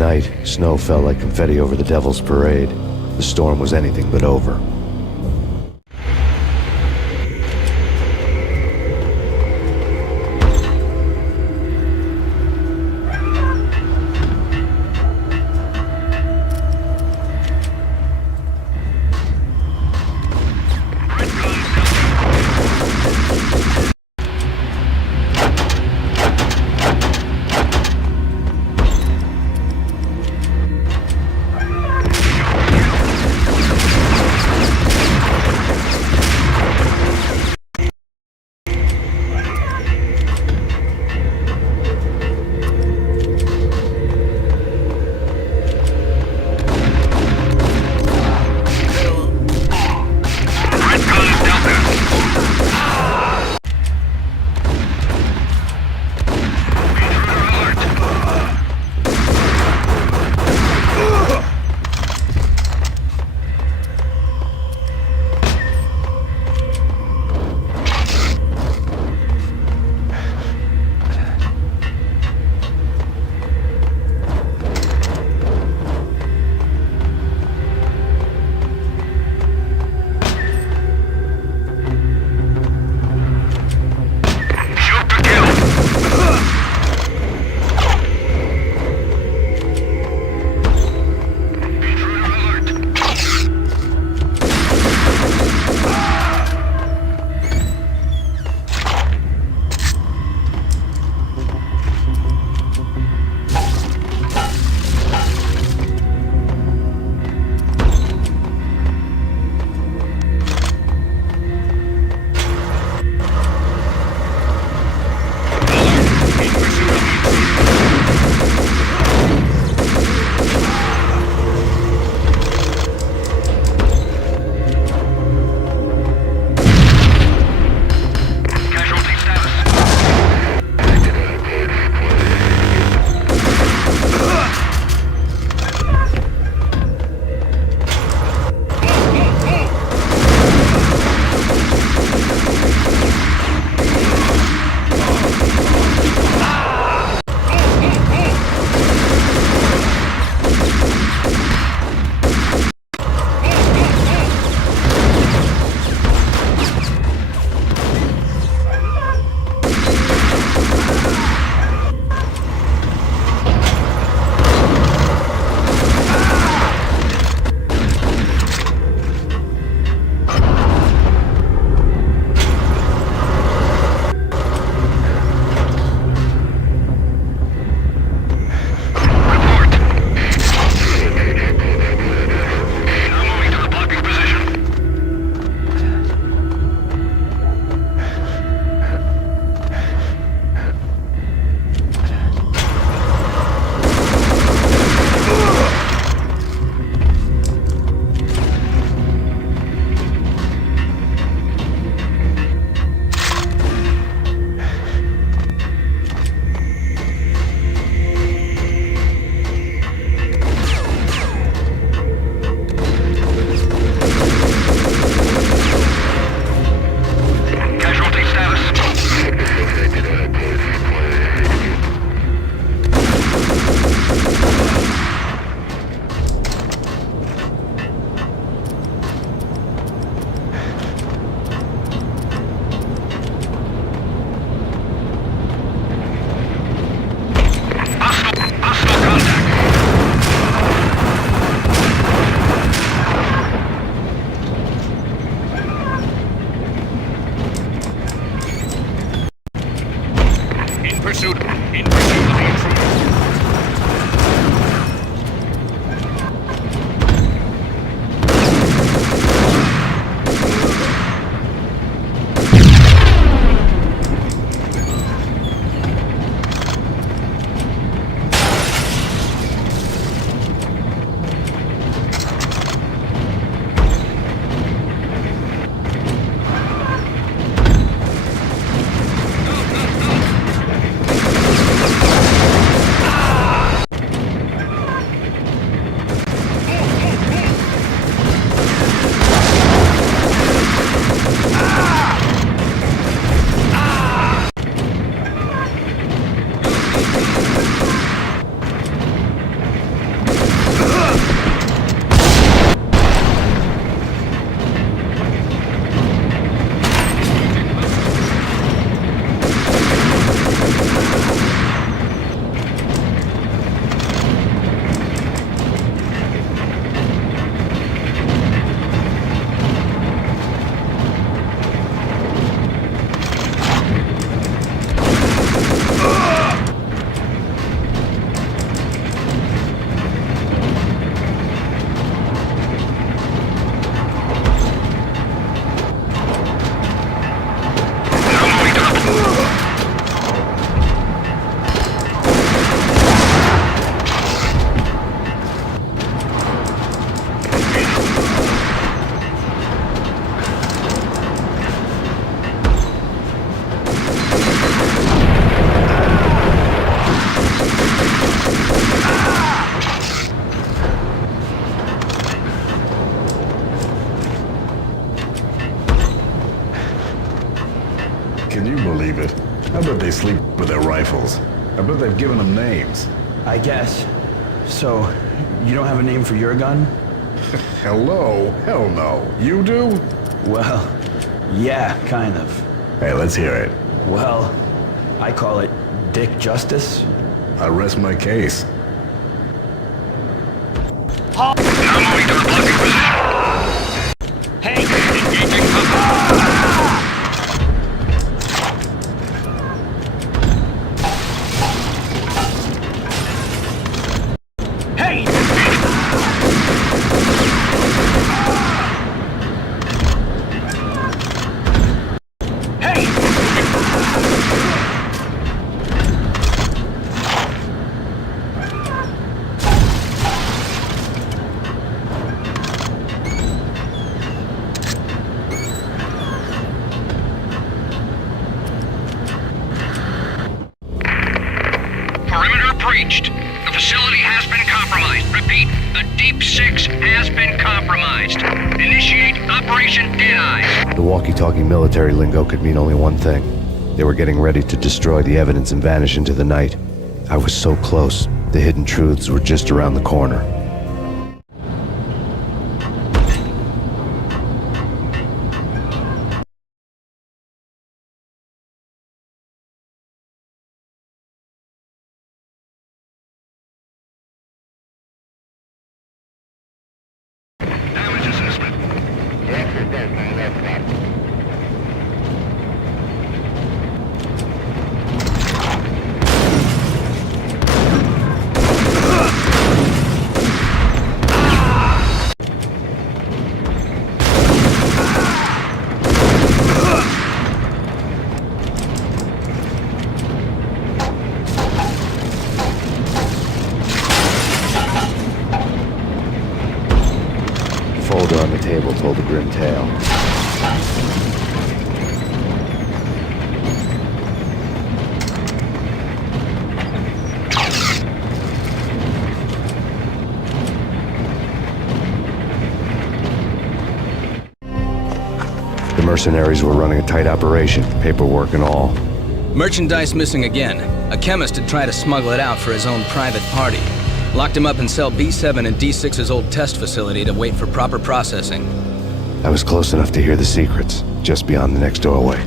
night, snow fell like confetti over the Devil's Parade. The storm was anything but over. I bet they sleep with their rifles. I bet they've given them names. I guess. So, you don't have a name for your gun? Hello? Hell no. You do? Well, yeah, kind of. Hey, let's hear it. Well, I call it Dick Justice. I rest my case. Now moving to the blocking position. Hey! Engaging cover. Hey! Hey! Perimeter breached. The facility has been compromised. Repeat, the Deep Six has been compromised. Initiate Operation Dead Eyes. The walkie-talkie military lingo could mean only one thing. They were getting ready to destroy the evidence and vanish into the night. I was so close. The hidden truths were just around the corner. Damage assessment. Folder on the table told a grim tale. The mercenaries were running a tight operation, paperwork and all. Merchandise missing again. A chemist had tried to smuggle it out for his own private party. Locked him up in cell B7 in D6's old test facility to wait for proper processing. I was close enough to hear the secrets, just beyond the next doorway.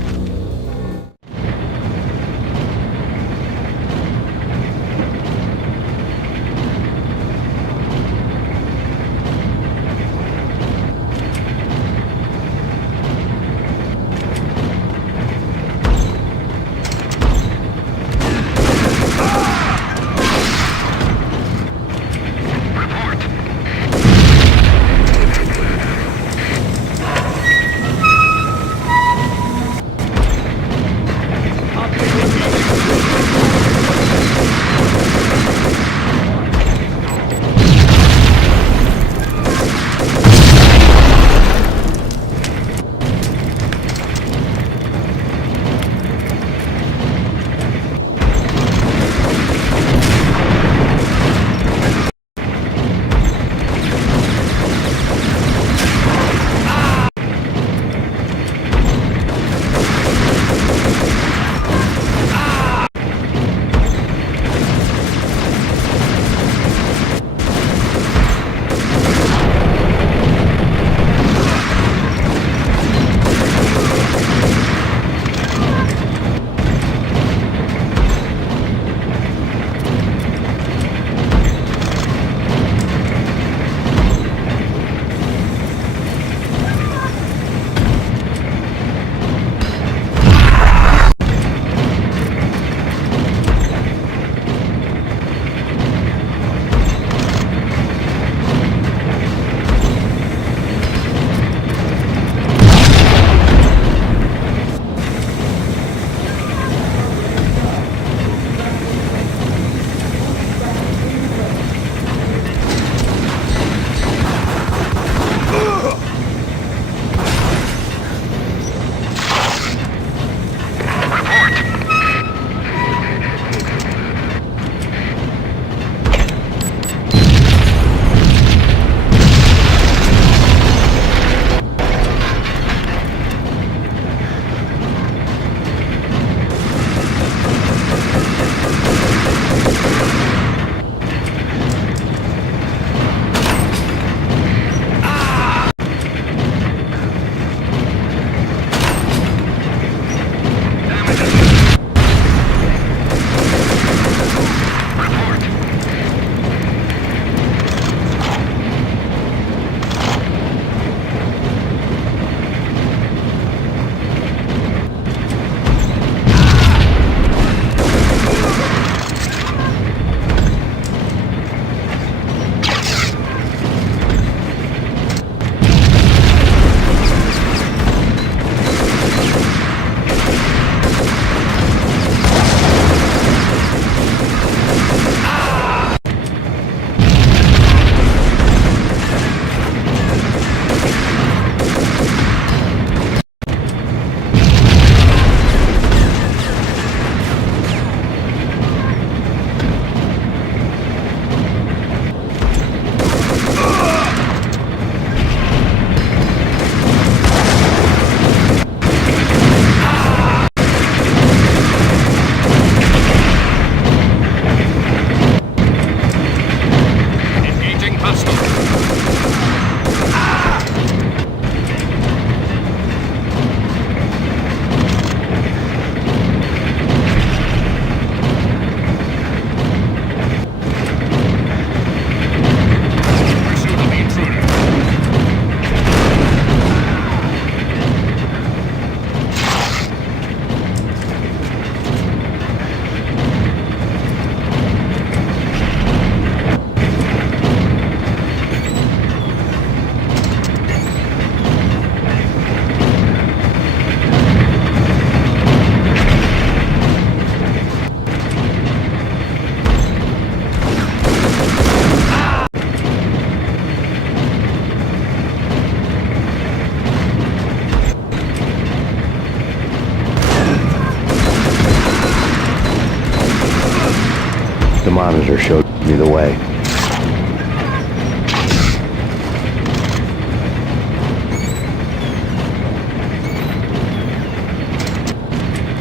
monitor showed me the way.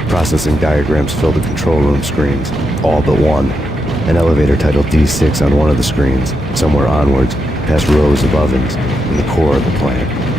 Processing diagrams filled the control room screens, all but one. An elevator titled D6 on one of the screens, somewhere onwards, past rows of ovens, in the core of the plant.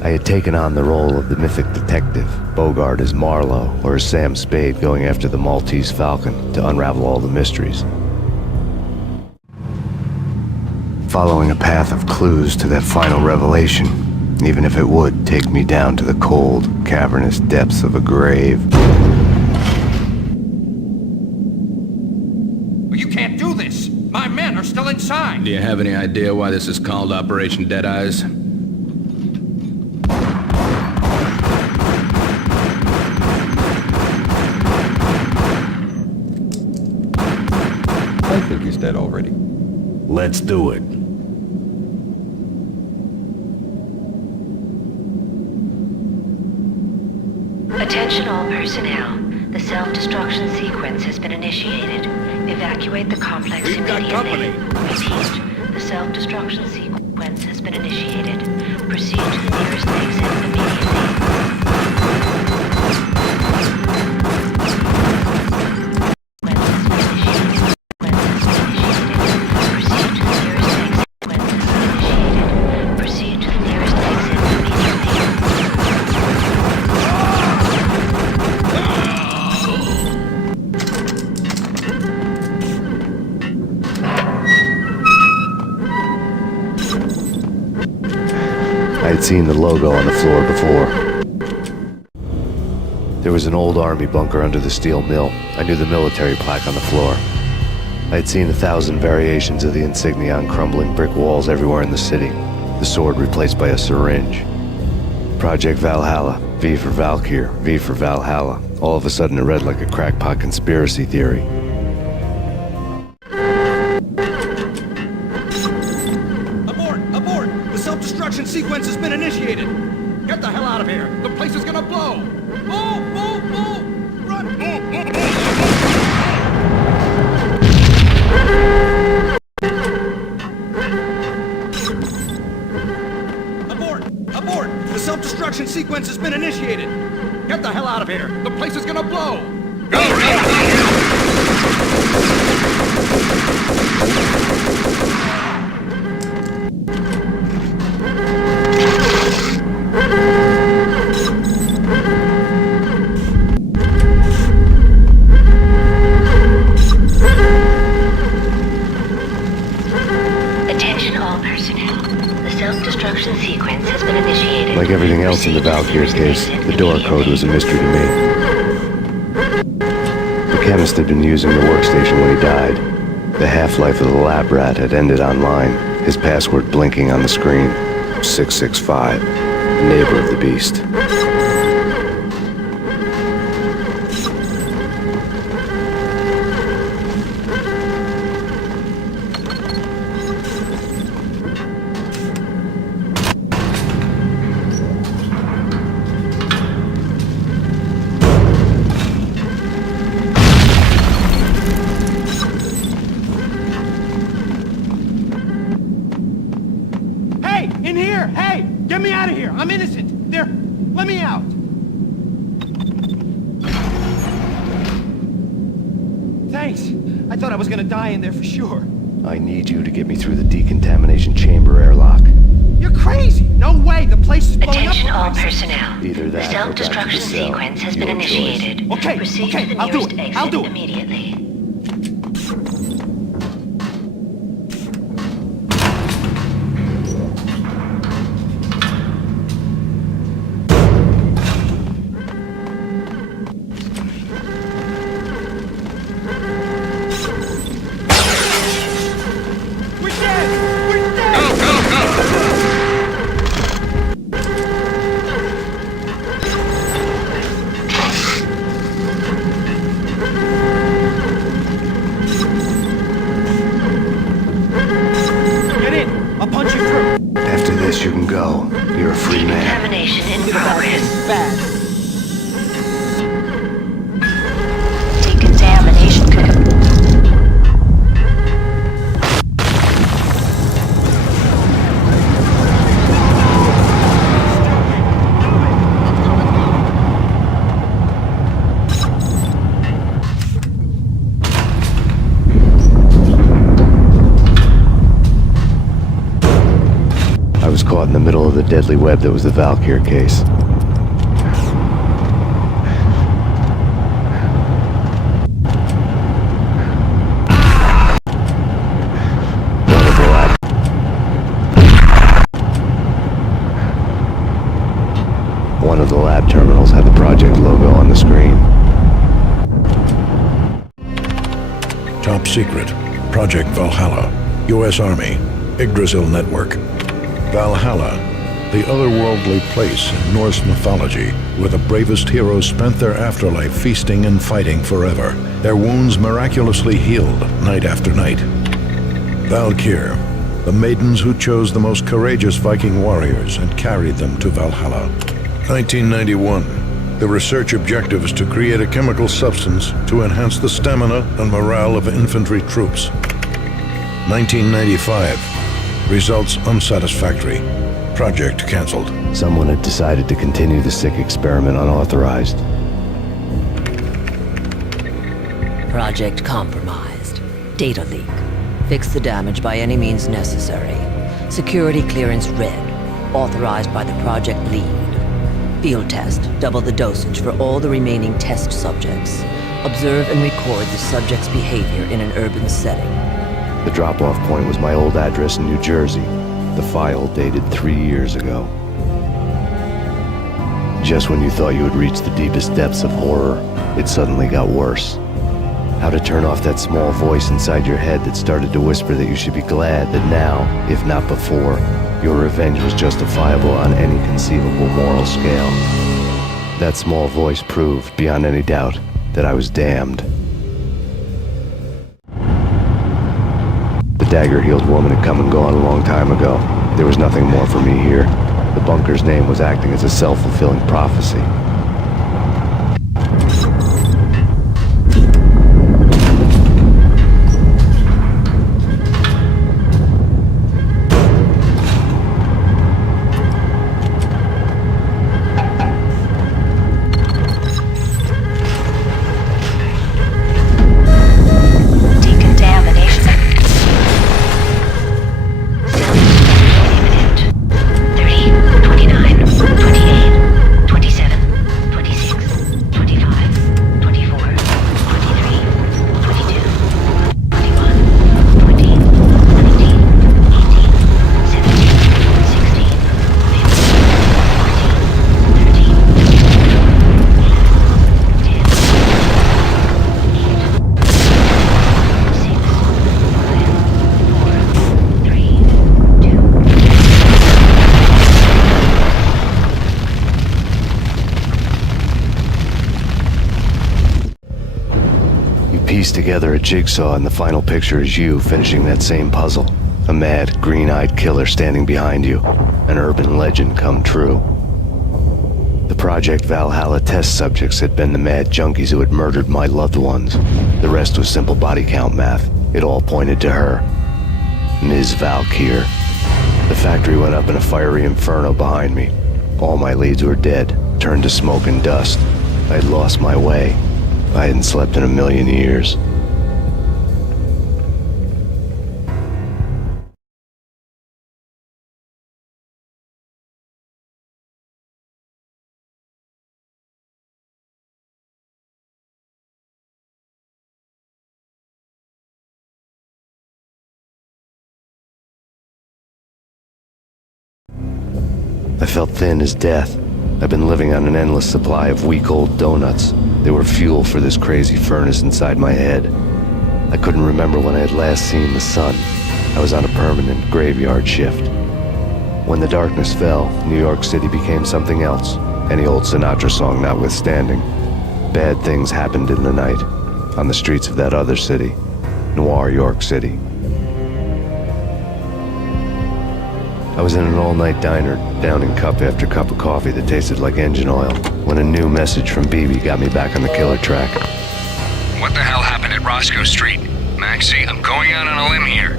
I had taken on the role of the mythic detective, Bogart as Marlowe or as Sam Spade going after the Maltese Falcon to unravel all the mysteries. Following a path of clues to that final revelation, even if it would take me down to the cold, cavernous depths of a grave. You can't do this! My men are still inside! Do you have any idea why this is called Operation Dead Eyes? I think he's dead already. Let's do it. Attention all personnel. The self-destruction sequence has been initiated. Evacuate the complex We've got immediately. company. Repeat. The self-destruction sequence has been initiated. Proceed to the nearest exit immediately. Proceed to the nearest exit immediately. I had seen the logo on the floor before. There was an old army bunker under the steel mill. I knew the military plaque on the floor. I had seen 1,000 variations of the insignia on crumbling brick walls everywhere in the city. The sword replaced by a syringe. Project Valhalla, V for Valkyr, V for Valhalla. All of a sudden it read like a crackpot conspiracy theory. Abort! Abort! The self-destruction sequence has been initiated! Get the hell out of here! The place is gonna blow! Move! Move! Move! Run! Move! Move! Abort! Abort! The self-destruction sequence has been initiated! Get the hell out of here! The place is gonna blow! Attention all personnel. The self-destruction sequence has been initiated. Like everything else in the Valkyr case, the door code was a mystery to me. The chemist had been using the workstation when he died. The half-life of the lab rat had ended online, his password blinking on the screen. 665, the neighbor of the beast. Hey! In here! Hey! Get me out of here! I'm innocent! There! Let me out! Thanks! I thought I was gonna die in there for sure. I need you to get me through the decontamination chamber airlock. You're crazy! No way! The place is blowing up! Attention for all Christ's sake. personnel. Either that The or back to self-destruction the cell. sequence has been Your choice. initiated. Okay, Proceed okay, to the I'll do nearest it. exit I'll do it. immediately. We're dead! We're dead! Get in! I'll punch you through! After this, you can go. You're a free man. Decontamination in progress. Bad. Decontamination. I I was caught in the middle of the deadly web that was the Valkyr case. One of the lab terminals had the project logo on the screen. Top secret. Project Valhalla. U.S. Army. Yggdrasil Network. Valhalla, the otherworldly place in Norse mythology where the bravest heroes spent their afterlife feasting and fighting forever, their wounds miraculously healed night after night. Valkyr, the maidens who chose the most courageous Viking warriors and carried them to Valhalla. 1991. The research objective is to create a chemical substance to enhance the stamina and morale of infantry troops. 1995. Results unsatisfactory. Project canceled. Someone had decided to continue the sick experiment unauthorized. Project compromised. Data leak. Fix the damage by any means necessary. Security clearance red. Authorized by the project lead. Field test. Double the dosage for all the remaining test subjects. Observe and record the subject's behavior in an urban setting. The drop-off point was my old address in New Jersey. The file dated 3 years ago. Just when you thought you had reached the deepest depths of horror, it suddenly got worse. How to turn off that small voice inside your head that started to whisper that you should be glad that now, if not before, your revenge was justifiable on any conceivable moral scale. That small voice proved, beyond any doubt, that I was damned. The dagger-heeled woman had come and gone a long time ago. There was nothing more for me here. The bunker's name was acting as a self-fulfilling prophecy. Piece together a jigsaw, and the final picture is you finishing that same puzzle. A mad, green-eyed killer standing behind you. An urban legend come true. The Project Valhalla test subjects had been the mad junkies who had murdered my loved ones. The rest was simple body count math. It all pointed to her. Ms. Valkyr. The factory went up in a fiery inferno behind me. All my leads were dead, turned to smoke and dust. I had lost my way. I hadn't slept in a million years. I felt thin as death. I've been living on an endless supply of week-old donuts. They were fuel for this crazy furnace inside my head. I couldn't remember when I had last seen the sun. I was on a permanent graveyard shift. When the darkness fell, New York City became something else, any old Sinatra song notwithstanding. Bad things happened in the night, on the streets of that other city, Noir York City. I was in an all-night diner, downing cup after cup of coffee that tasted like engine oil, when a new message from BB got me back on the killer track. What the hell happened at Roscoe Street? Maxie, I'm going out on a limb here.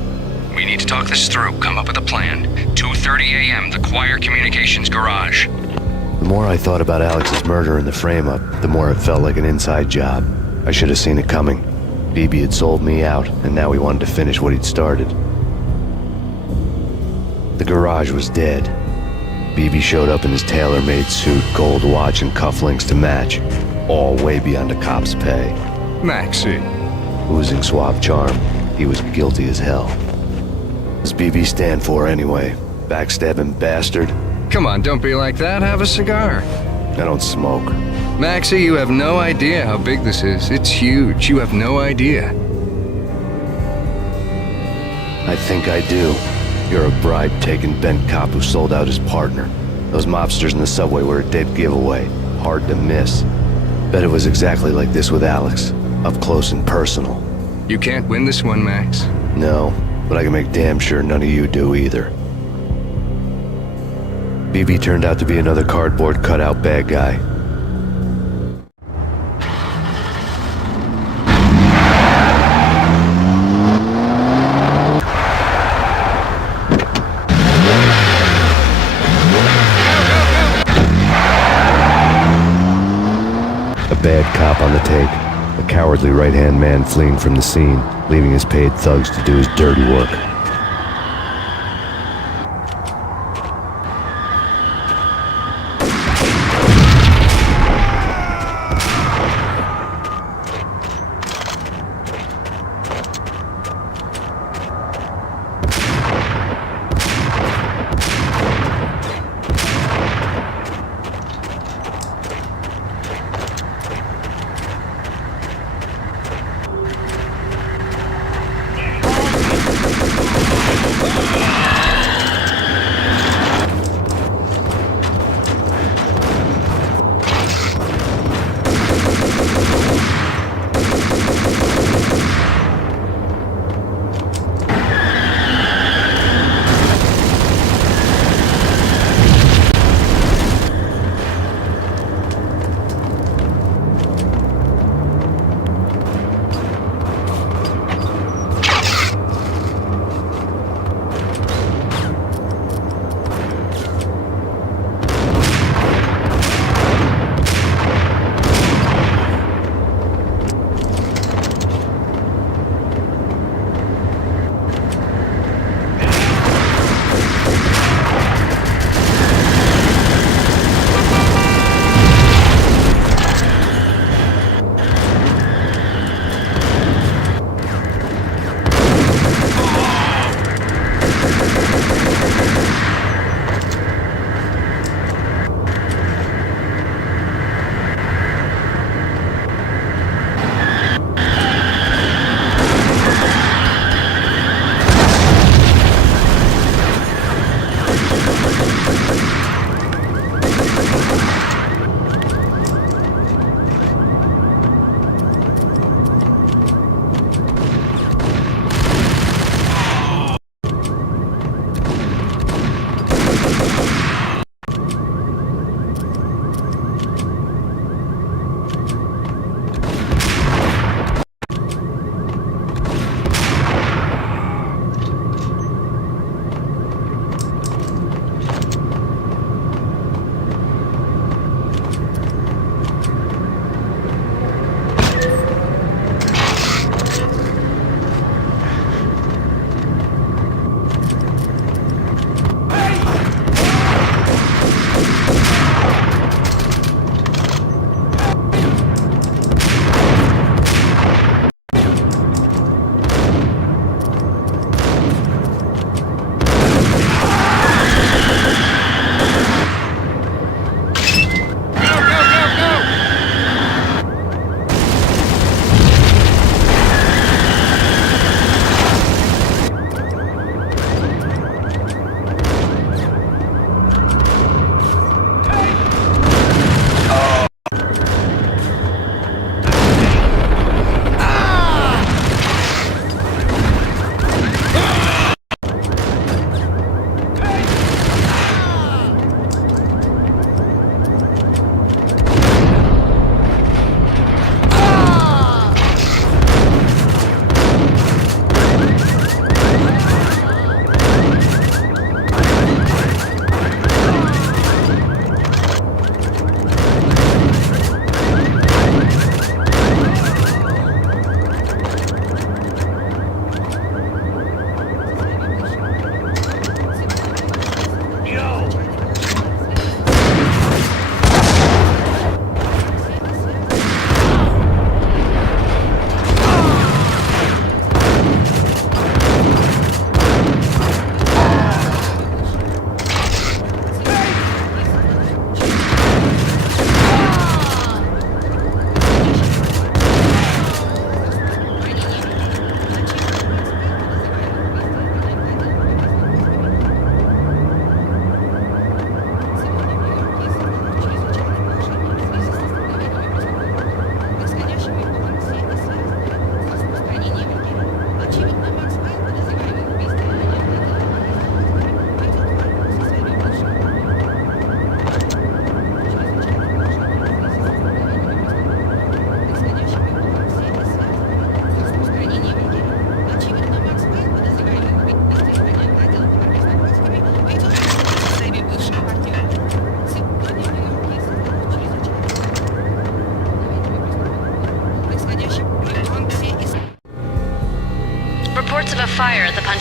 We need to talk this through, come up with a plan. 2:30 a.m., the Choir Communications Garage. The more I thought about Alex's murder and the frame-up, the more it felt like an inside job. I should have seen it coming. BB had sold me out, and now he wanted to finish what he'd started. The garage was dead. BB showed up in his tailor-made suit, gold watch, and cufflinks to match, all way beyond a cop's pay. Maxie. Oozing suave charm, he was guilty as hell. What does BB stand for anyway? Backstabbing bastard? Come on, don't be like that. Have a cigar. I don't smoke. Maxie, you have no idea how big this is. It's huge. You have no idea. I think I do. You're a bribe-taking bent cop who sold out his partner. Those mobsters in the subway were a dead giveaway. Hard to miss. Bet it was exactly like this with Alex. Up close and personal. You can't win this one, Max. No, but I can make damn sure none of you do either. BB turned out to be another cardboard cutout bad guy. A bad cop on the take. A cowardly right-hand man fleeing from the scene, leaving his paid thugs to do his dirty work.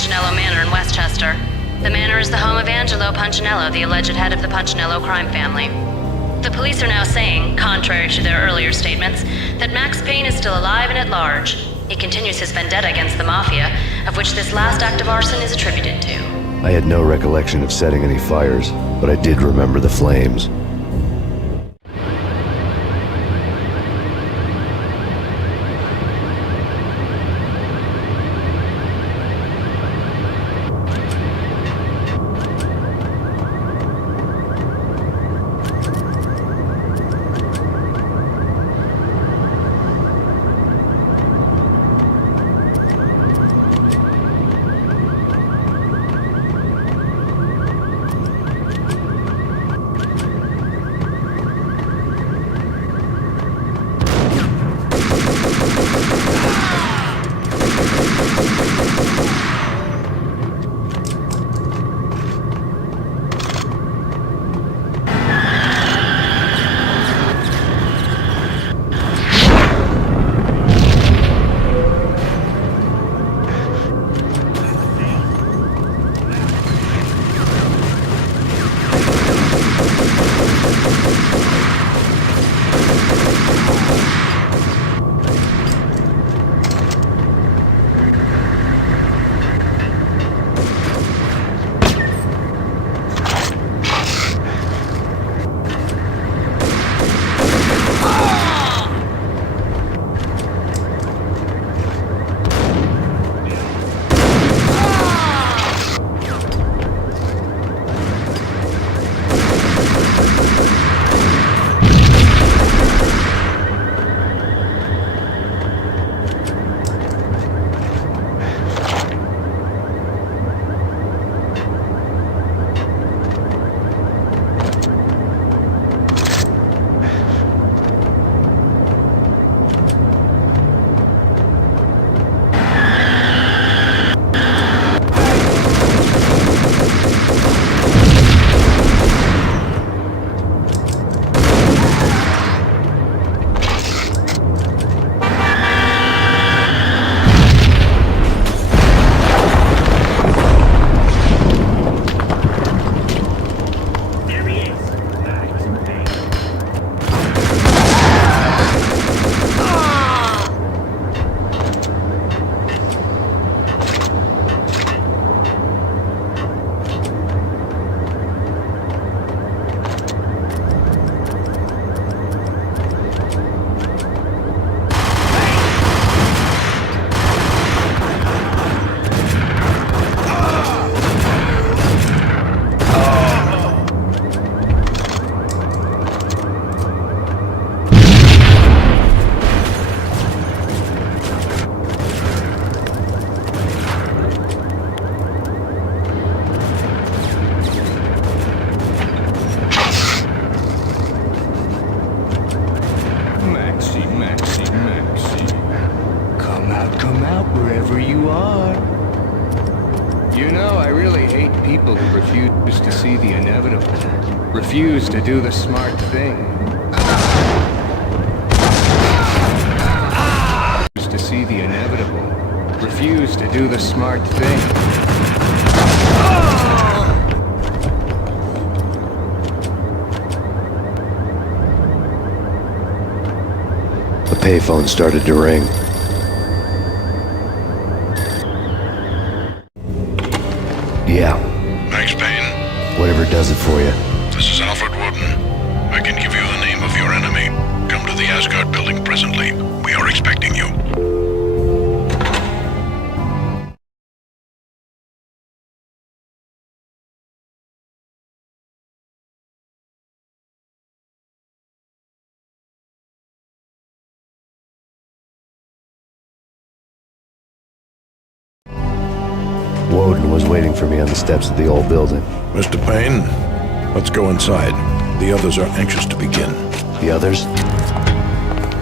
Punchinello Manor in Westchester. The manor is the home of Angelo Punchinello, the alleged head of the Punchinello crime family. The police are now saying, contrary to their earlier statements, that Max Payne is still alive and at large. He continues his vendetta against the Mafia, of which this last act of arson is attributed to. I had no recollection of setting any fires, but I did remember the flames. Come out wherever you are. You know, I really hate people who refuse to see the inevitable. Refuse to do the smart thing. Refuse to see the inevitable. Refuse to do the smart thing. The payphone started to ring. Yeah, Max Payne, whatever does it for you. this is Alfred Woden. I can give you the name of your enemy. Come to the Asgard building presently. We are expecting you. Woden was waiting for me on the steps of the old building. Mr. Payne, let's go inside. The others are anxious to begin. The others?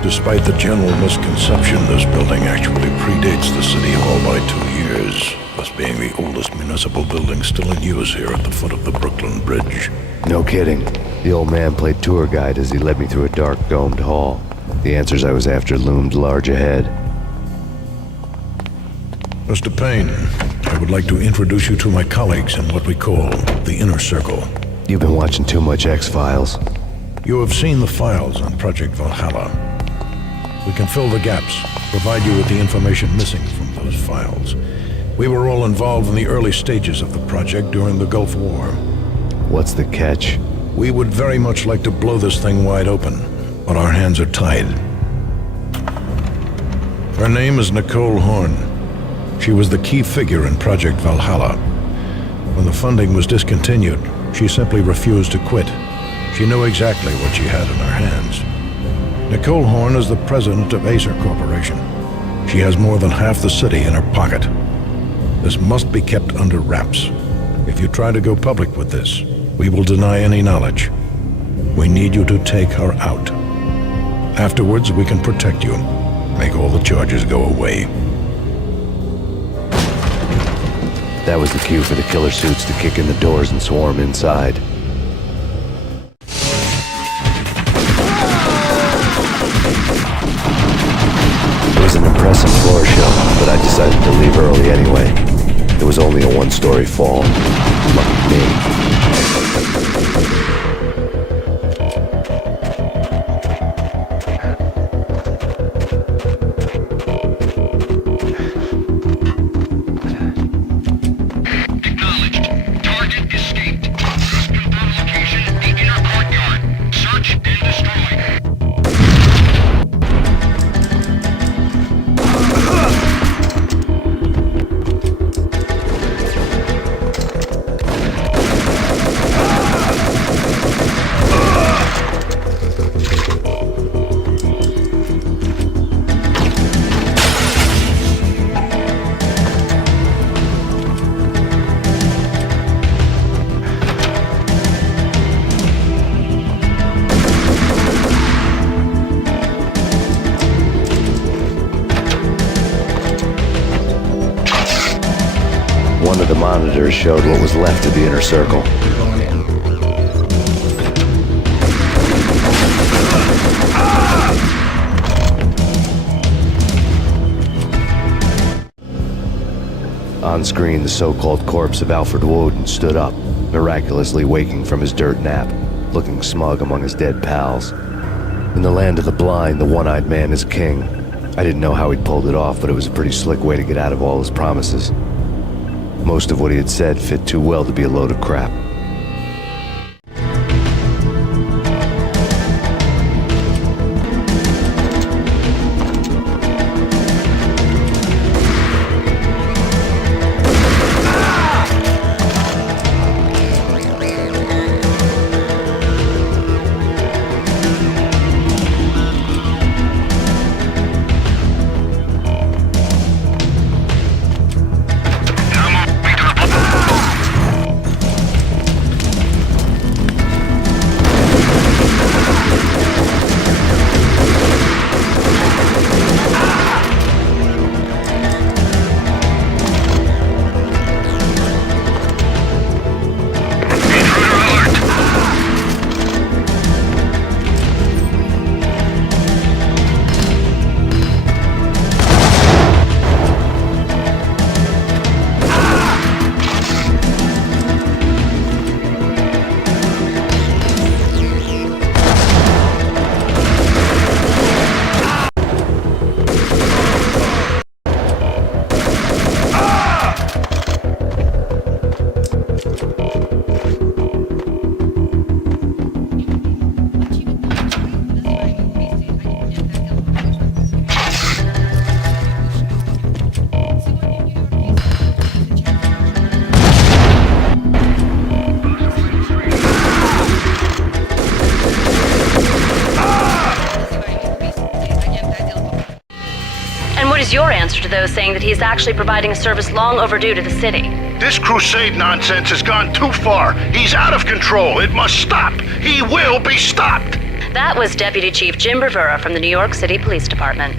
Despite the general misconception, this building actually predates the City Hall by 2 years, thus being the oldest municipal building still in use here at the foot of the Brooklyn Bridge. No kidding. The old man played tour guide as he led me through a dark, domed hall. The answers I was after loomed large ahead. Mr. Payne, I would like to introduce you to my colleagues in what we call the Inner Circle. You've been watching too much X-Files. You have seen the files on Project Valhalla. We can fill the gaps, provide you with the information missing from those files. We were all involved in the early stages of the project during the Gulf War. What's the catch? We would very much like to blow this thing wide open, but our hands are tied. Her name is Nicole Horn. She was the key figure in Project Valhalla. When the funding was discontinued, she simply refused to quit. She knew exactly what she had in her hands. Nicole Horn is the president of Acer Corporation. She has more than half the city in her pocket. This must be kept under wraps. If you try to go public with this, we will deny any knowledge. We need you to take her out. Afterwards, we can protect you. Make all the charges go away. That was the cue for the killer suits to kick in the doors and swarm inside. It was an impressive floor show, but I decided to leave early anyway. It was only a one-story fall. Lucky me. One of the monitors showed what was left of the Inner Circle. On screen, the so-called corpse of Alfred Woden stood up, miraculously waking from his dirt nap, looking smug among his dead pals. In the land of the blind, the one-eyed man is king. I didn't know how he'd pulled it off, but it was a pretty slick way to get out of all his promises. Most of what he had said fit too well to be a load of crap. What is your answer to those saying that he is actually providing a service long overdue to the city? This crusade nonsense has gone too far. He's out of control. It must stop. He will be stopped. That was Deputy Chief Jim Bravura from the New York City Police Department.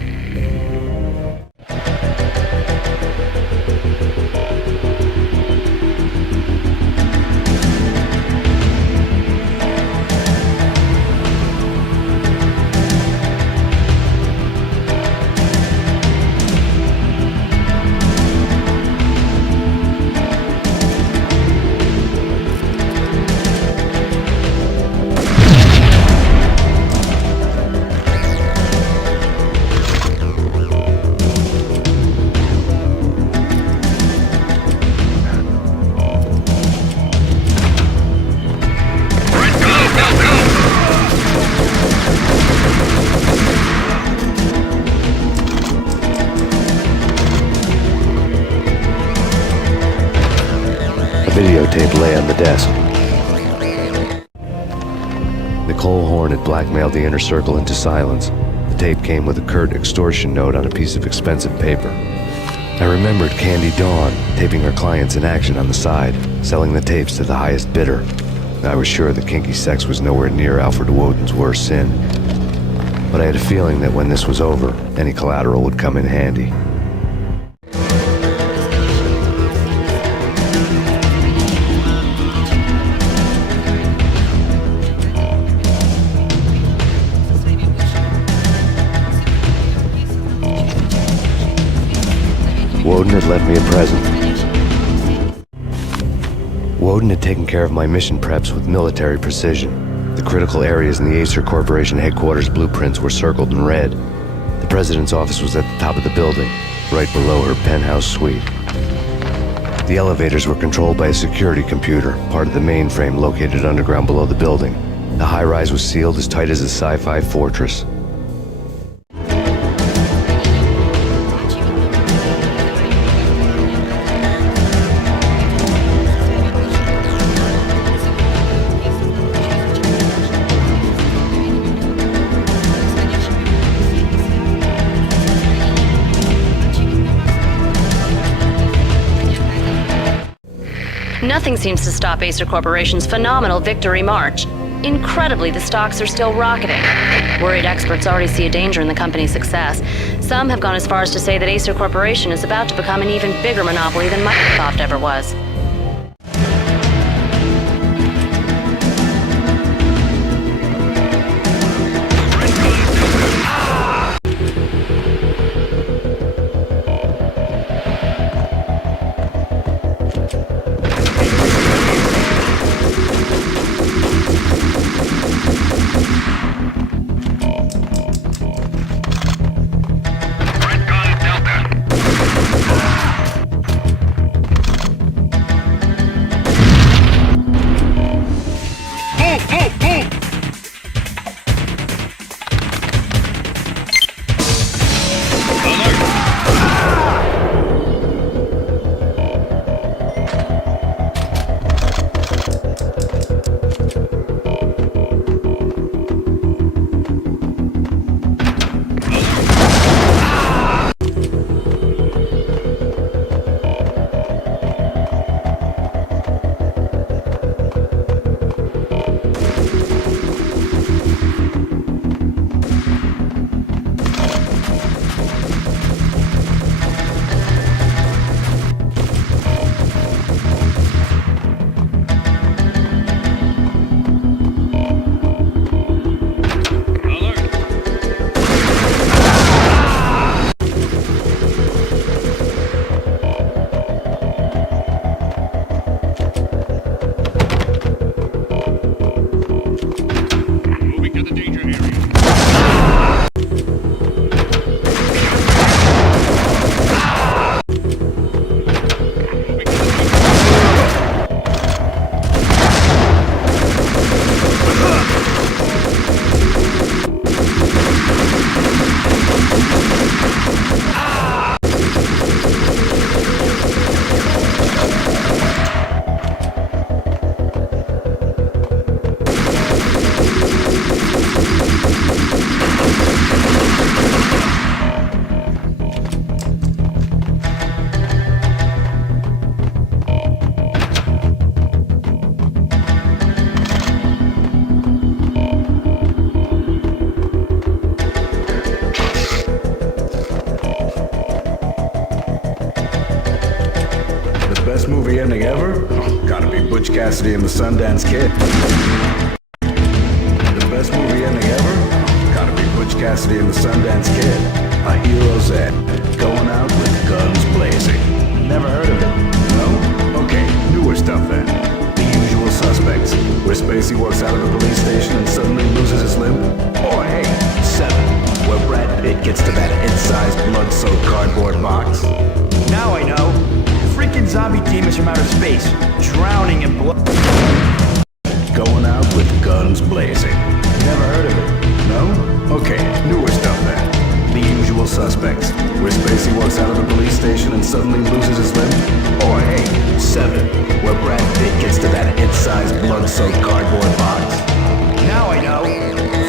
desk. Nicole Horn had blackmailed the inner circle into silence. The tape came with a curt extortion note on a piece of expensive paper. I remembered Candy Dawn taping her clients in action on the side, selling the tapes to the highest bidder. I was sure that kinky sex was nowhere near Alfred Woden's worst sin. But I had a feeling that when this was over, any collateral would come in handy. Woden had left me a present. Woden had taken care of my mission preps with military precision. The critical areas in the Acer Corporation headquarters blueprints were circled in red. The president's office was at the top of the building, right below her penthouse suite. The elevators were controlled by a security computer, part of the mainframe located underground below the building. The high-rise was sealed as tight as a sci-fi fortress. Nothing seems to stop Acer Corporation's phenomenal victory march. Incredibly, the stocks are still rocketing. Worried experts already see a danger in the company's success. Some have gone as far as to say that Acer Corporation is about to become an even bigger monopoly than Microsoft ever was. Best movie ending ever? Oh, gotta be Butch Cassidy and the Sundance Kid. The best movie ending ever? Oh, gotta be Butch Cassidy and the Sundance Kid. A hero's end, going out with guns blazing. Never heard of it? No? Okay, newer stuff then. The Usual Suspects, where Spacey walks out of the police station and suddenly loses his limb. Or hey, 7, where Brad Pitt gets to that head-sized blood-soaked cardboard box. Now I know. Freaking zombie demons from outer space, drowning in blood. Going out with guns blazing. Never heard of it? No? Okay, newer stuff then. The Usual Suspects, where Spacey walks out of the police station and suddenly loses his limb. Or hey, B7, where Brad Pitt gets to that hit-sized blood-soaked cardboard box. Now I know.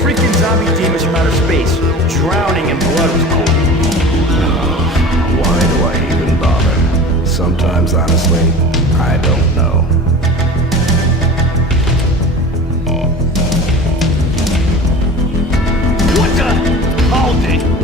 Freaking zombie demons from outer space. Drowning in blood was cool. Why do I even bother? Sometimes, honestly, I don't know. What the? Hold it!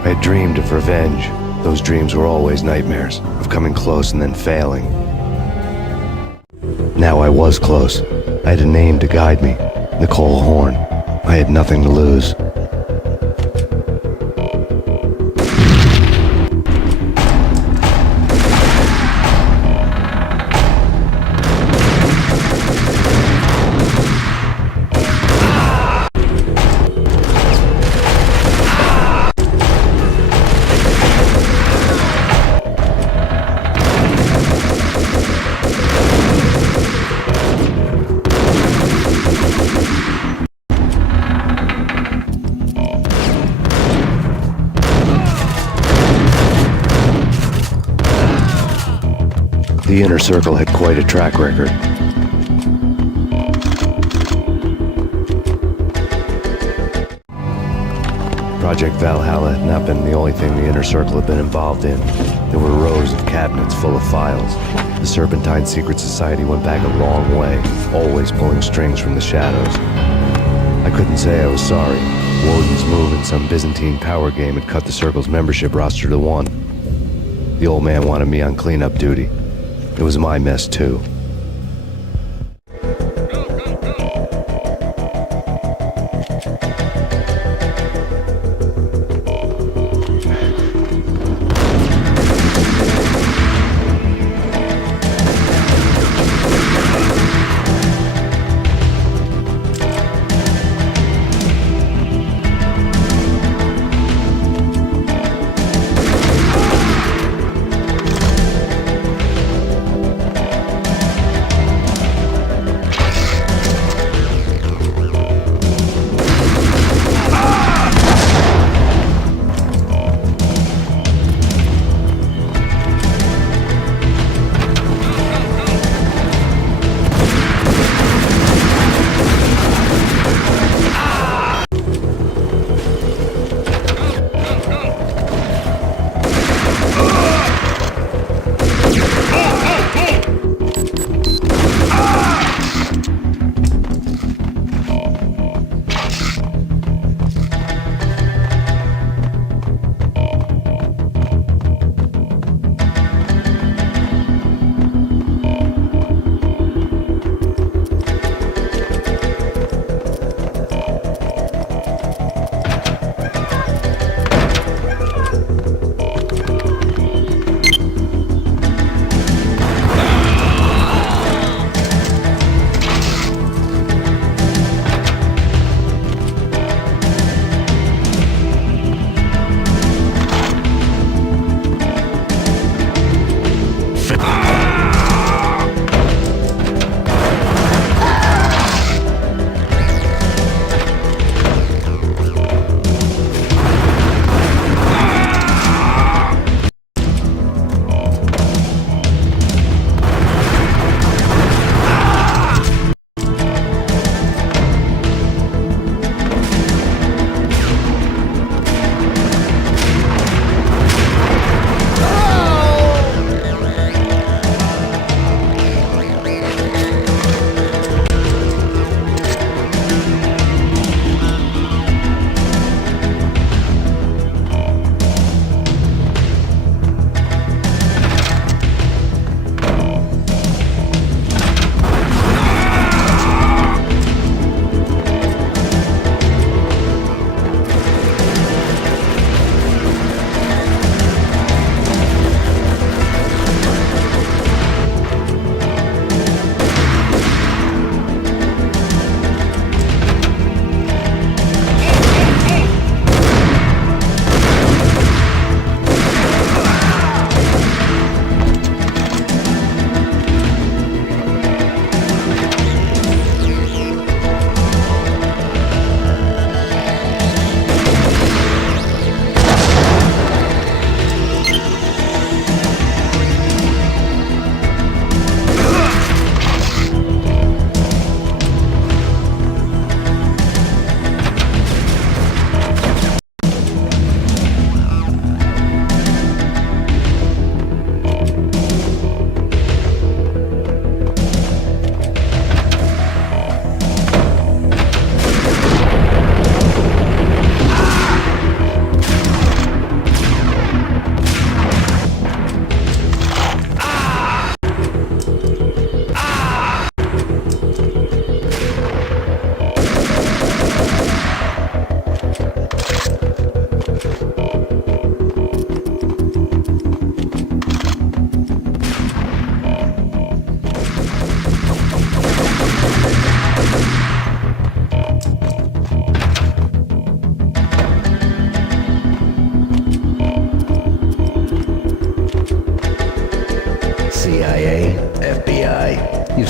I had dreamed of revenge. Those dreams were always nightmares, of coming close and then failing. Now I was close. I had a name to guide me, Nicole Horn. I had nothing to lose. The Inner Circle had quite a track record. Project Valhalla had not been the only thing the Inner Circle had been involved in. There were rows of cabinets full of files. The Serpentine Secret Society went back a long way, always pulling strings from the shadows. I couldn't say I was sorry. Woden's move in some Byzantine power game had cut the Circle's membership roster to 1. The old man wanted me on cleanup duty. It was my mess, too.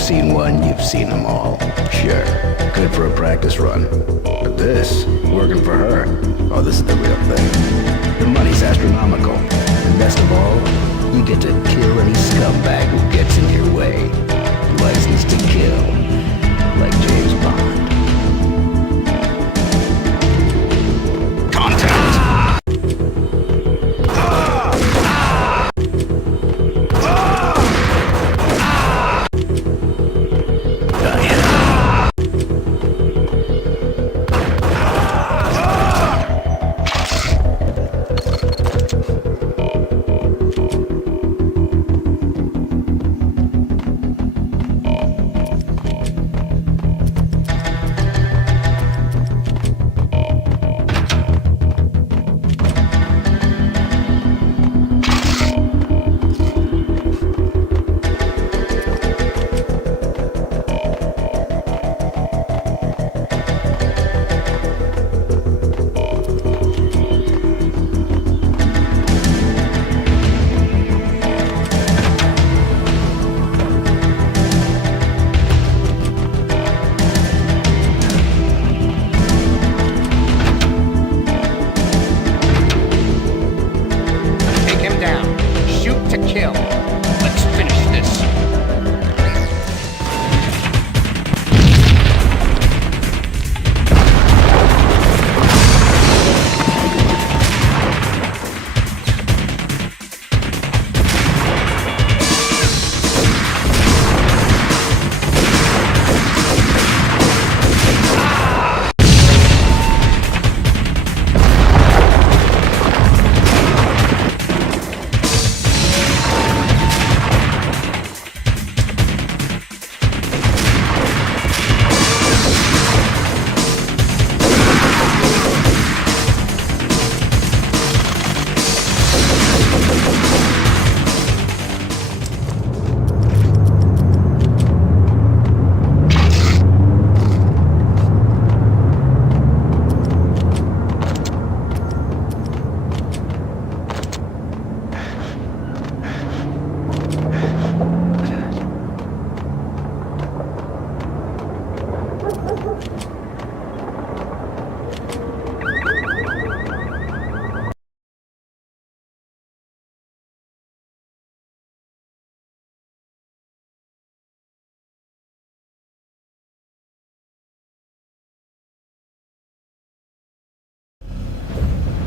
seen one, you've seen them all. Sure, good for a practice run. But this, working for her, oh, this is the real thing. The money's astronomical. And best of all, you get to kill any scumbag who gets in your way. License to kill. Like James Bond.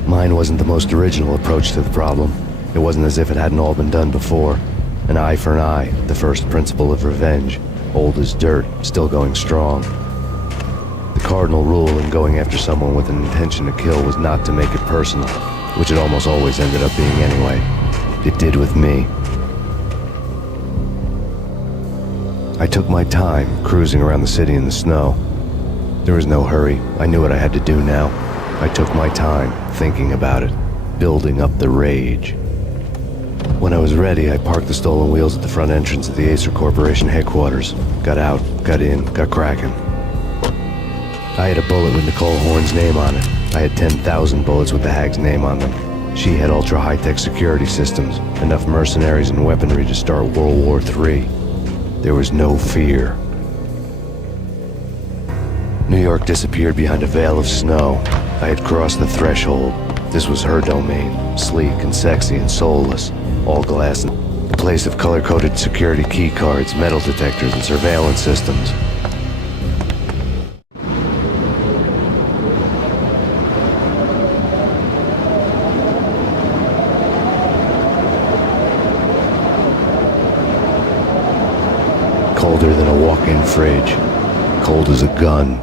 Mine wasn't the most original approach to the problem. It wasn't as if it hadn't all been done before. An eye for an eye, the first principle of revenge. Old as dirt, still going strong. The cardinal rule in going after someone with an intention to kill was not to make it personal, which it almost always ended up being anyway. It did with me. I took my time, cruising around the city in the snow. There was no hurry. I knew what I had to do now. I took my time, thinking about it, building up the rage. When I was ready, I parked the stolen wheels at the front entrance of the Acer Corporation headquarters. Got out, got in, got cracking. I had a bullet with Nicole Horn's name on it. I had 10,000 bullets with the Hag's name on them. She had ultra-high-tech security systems, enough mercenaries and weaponry to start World War III. There was no fear. New York disappeared behind a veil of snow. I had crossed the threshold. This was her domain, sleek and sexy and soulless, all glass, a place of color-coded security key cards, metal detectors, and surveillance systems. Colder than a walk-in fridge, cold as a gun.